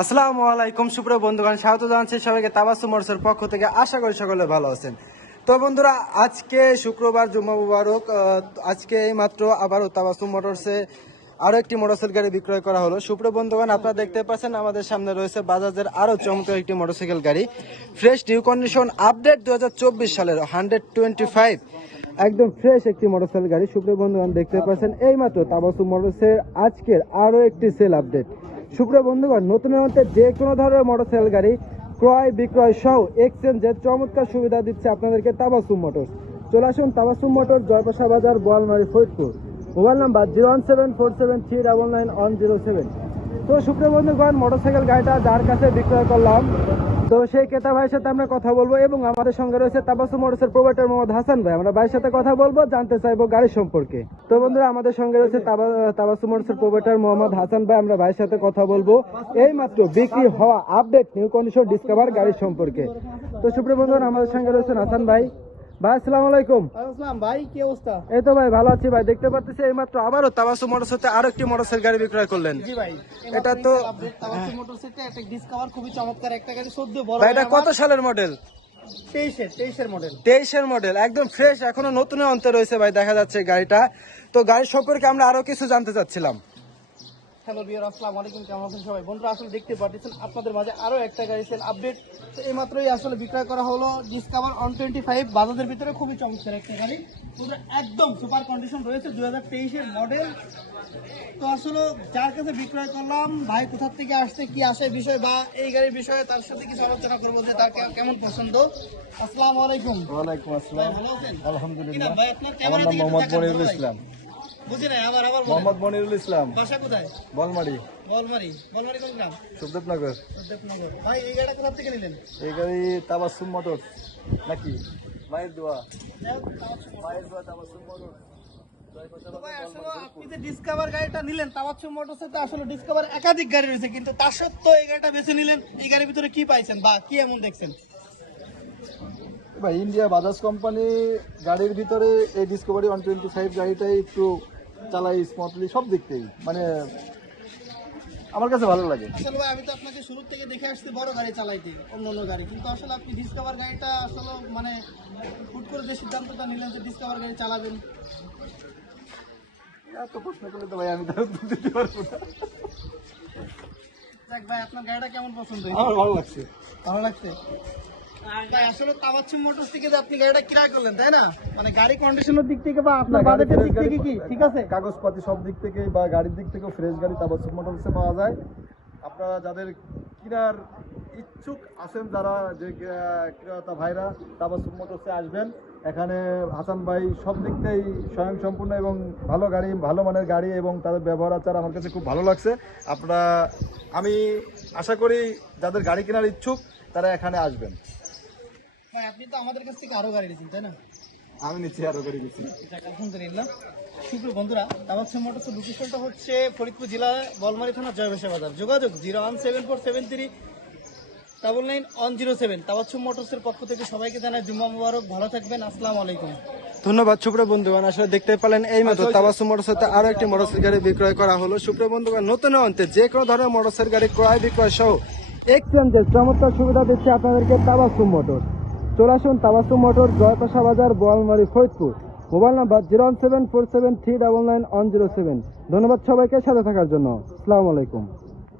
আসসালামু আলাইকুম সুপ্রিয় বন্ধুগণ, স্বাগত জানাচ্ছি সবাইকে তাবাসসুম মোটরসের পক্ষ থেকে। আশা করি সকলে ভালো আছেন। তো বন্ধুরা, আজকে শুক্রবার, জুম্মা মুবারক। আজকে এই মাত্র আবারও তাবাসসুম মোটরসে আরো একটি মোটরসাইকেল গাড়ি বিক্রয় করা হলো। সুপ্রিয় বন্ধুগণ, আপনারা দেখতে পাচ্ছেন আমাদের সামনে রয়েছে বাজাজের আরো চমৎকার একটি মোটরসাইকেল গাড়ি, ফ্রেশ নিউ কন্ডিশন আপডেট 2024 সালের 125, একদম ফ্রেশ একটি মোটরসাইকেল গাড়ি। সুপ্রিয় বন্ধুগণ, দেখতে পাচ্ছেন এই মাত্র তাবাসসুম মোটরসের আজকের আরো একটি সেল আপডেট। সুপ্রিয় বন্ধুগণ, নতুন মধ্যে যে কোনো ধরনের মোটরসাইকেল গাড়ি ক্রয় বিক্রয় সহ এক্সচেঞ্জের চমৎকার সুবিধা দিচ্ছে আপনাদেরকে তাবাসসুম মোটরস। চলে আসুন তাবাসসুম মোটরস, জয়পাশা বাজার, বোয়ালমারী, ফরিদপুর। Mobile number 01747399107। তো সুপ্রিয় বন্ধুগণ, মোটরসাইকেল গাড়িটা যার কাছে বিক্রয় করলাম, তো সেই ক্রেতা ভাইয়ের সাথে আমরা কথা বলবো এবং আমাদের সঙ্গে রয়েছে তাবাসসুম মোটরসের প্রোভাইডার মোহাম্মদ হাসান ভাই। আমরা ভাইয়ের সাথে কথা বলবো, জানতে চাইবো গাড়ির সম্পর্কে। তো বন্ধুরা, আমাদের সঙ্গে রয়েছে তাবাসসুম মোটরসের প্রোভাইডার মোহাম্মদ হাসান ভাই। আমরা ভাইয়ের সাথে কথা বলবো এই মাত্র বিক্রি হওয়া আপডেট নিউ কন্ডিশন ডিসকভার গাড়ির সম্পর্কে। তো সুপ্রিয় বন্ধুগণ, আমাদের সঙ্গে রয়েছেন হাসান ভাই। ভাই আসসালামু আলাইকুম। ভাই কি অবস্থা? এই তো ভাই ভালো আছি ভাই। দেখতে পাচ্ছি এই মাত্র আবারও তাবাসসুম মোটরসে আরো একটি মোটরসাইকেল গাড়ি বিক্রয় করলেন। জি ভাই, এটা তো তাবাসসুম মোটরসে একটা ডিসকভার, খুবই চমৎকার একটা গাড়ি। সদ্য বড় ভাই, এটা কত সালের মডেল? 23 এর মডেল। 23 এর মডেল, একদম ফ্রেশ, এখনো নতুনের অন্তে রয়েছে ভাই, দেখা যাচ্ছে গাড়িটা। তো গাড়ির সম্পর্কে আমরা আরো কিছু জানতে চাচ্ছিলাম। হ্যালো ভিউয়ার, আসসালামু আলাইকুম। কেমন আছেন সবাই? বন্ধুরা, আসলে দেখতে পাচ্ছেন আপনাদের মাঝে আরো একটা গাড়ি সেল আপডেট। তো এই মাত্রই আসলে বিক্রয় করা হলো ডিসকভার 125, বাজাজের ভিতরে খুবই চমৎকার একটা গাড়ি। বন্ধুরা, একদম সুপার কন্ডিশন রয়েছে, 2023 এর মডেল। তো আসলে যার কাছে বিক্রয় করলাম, ভাই কোথা থেকে আসছে, কি আসে বিষয় বা এই গাড়ির বিষয়ে তার সাথে কিছু আলোচনা করবো যে তার কেমন পছন্দ। আসসালামু আলাইকুম। ওয়ালাইকুম আসসালাম। ভালো আছেন? আলহামদুলিল্লাহ। ভাই, আপনার আমার ক্যামেরা নাম দিকে মোহাম্মদ একটু তাকান মনিরুল ভাই। ইসলাম। বুঝি নাই, আবার মোহাম্মদ মনিরুল ইসলাম, বাসা কোথায়? বলমারি, বলমারি। বলমারি কোন গ্রাম? সুখদেবনগর। দেবনগর। ভাই, এই গাড়িটা কোথা থেকে নিলেন? এই গাড়ি তাবাসসুম মোটরস নাকি? মায়ের দোয়া, মায়ের দোয়া তাবাসসুম মোটরস। তো ভাই, আসলে আপনি যে ডিসকভার গাড়িটা নিলেন তাবাসসুম মোটরসে, তো আসলে ডিসকভার একাধিক গাড়ি রয়েছে, কিন্তু তার সত্ত্বেও এই গাড়িটা বেছে নিলেন। এই গাড়ির ভিতরে কি পাইছেন বা কি এমন দেখছেন? ভাই, ইন্ডিয়া বাজাজ কোম্পানি গাড়ির ভিতরে এই ডিসকভারি 125 গাড়িটাই একটু চালাই স্মুথলি, সব দিক থেকেই মানে আমার কাছে ভালো লাগে। আসলে ভাই, আমি তো আপনাকে শুরু থেকে দেখে আসছি বড় গাড়ি চালাইতে, অন্য গাড়ি, কিন্তু আসলে আপনি ডিসকভার গাড়িটা আসলে মানে হুট করে যে সিদ্ধান্তটা নিলেন যে ডিসকভার গাড়ি চালাবেন। এত প্রশ্ন করলে তো ভাই আমি তো উত্তর দিতে পারবো না। দেখ ভাই, আপনার গাড়িটা কেমন পছন্দ হয়েছে? আমার ভালো লাগছে। ভালো লাগছে ভাই। আসলে তাবাসসুম মোটরস থেকে যে আপনি গাড়িটা ক্রয় করলেন, তাই না? মানে গাড়ি কন্ডিশনের দিক থেকে বা আপনার বাজেটের দিক থেকে কি ঠিক আছে? কাগজপাতি সব দিক থেকে বা গাড়ির দিক থেকেও ফ্রেশ গাড়ি তাবাসসুম মোটরসে পাওয়া যায়। আপনারা যাদের কেনার ইচ্ছুক আছেন, যারা যে ক্রেতা ভাইরা, তাবাসসুম মোটরসে আসবেন। এখানে হাসান ভাই সব দিক থেকেই স্বয়ংসম্পূর্ণ এবং ভালো গাড়ি, ভালো মানের গাড়ি এবং তাদের ব্যবহার আচার আমার কাছে খুব ভালো লাগছে। আপনারা, আমি আশা করি যাদের গাড়ি কেনার ইচ্ছুক তারা এখানে আসবেন। ভাই, আপনি তো আমাদের কাছ থেকে আরো গাড়ি নিয়েছেন, তাই না? আমি নিচ্ছি আরো গাড়ি নিচ্ছি। যাক, আলহামদুলিল্লাহ। সুপ্রিয় বন্ধুরা, তাবাসসুম মোটরসের লোকেশনটা হচ্ছে ফরিদপুর জেলা, বলমারী থানা, জয়বাসা বাজার। যোগাযোগ 01747399107। তাবাসসুম মোটরসের পক্ষ থেকে সবাইকে জানাই জুম্মা মুবারক। ভালো থাকবেন, আসসালামু আলাইকুম। ধন্যবাদ। সুপ্রিয় বন্ধুগণ, আসলে দেখতে পেলেন এই মাত্র তাবাসসুম মোটরসে আরো একটি মোটরসাইকেল গাড়ি বিক্রয় করা হলো। সুপ্রিয় বন্ধুগণ, নতুন অন্তে যে কোনো ধরনের মোটরসাইকেল গাড়ি ক্রয় বিক্রয় সহ এক্সচেঞ্জের চমৎকার সুবিধা দিচ্ছে আপনাদেরকে তাবাসসুম মোটরস। চলে আসুন তাবাসসুম মোটরস, জয়পাশা বাজার, বোয়ালমারী, ফরিদপুর। Mobile number 01747399107। ধন্যবাদ সবাইকে সাথে থাকার জন্য। আসসালামু আলাইকুম।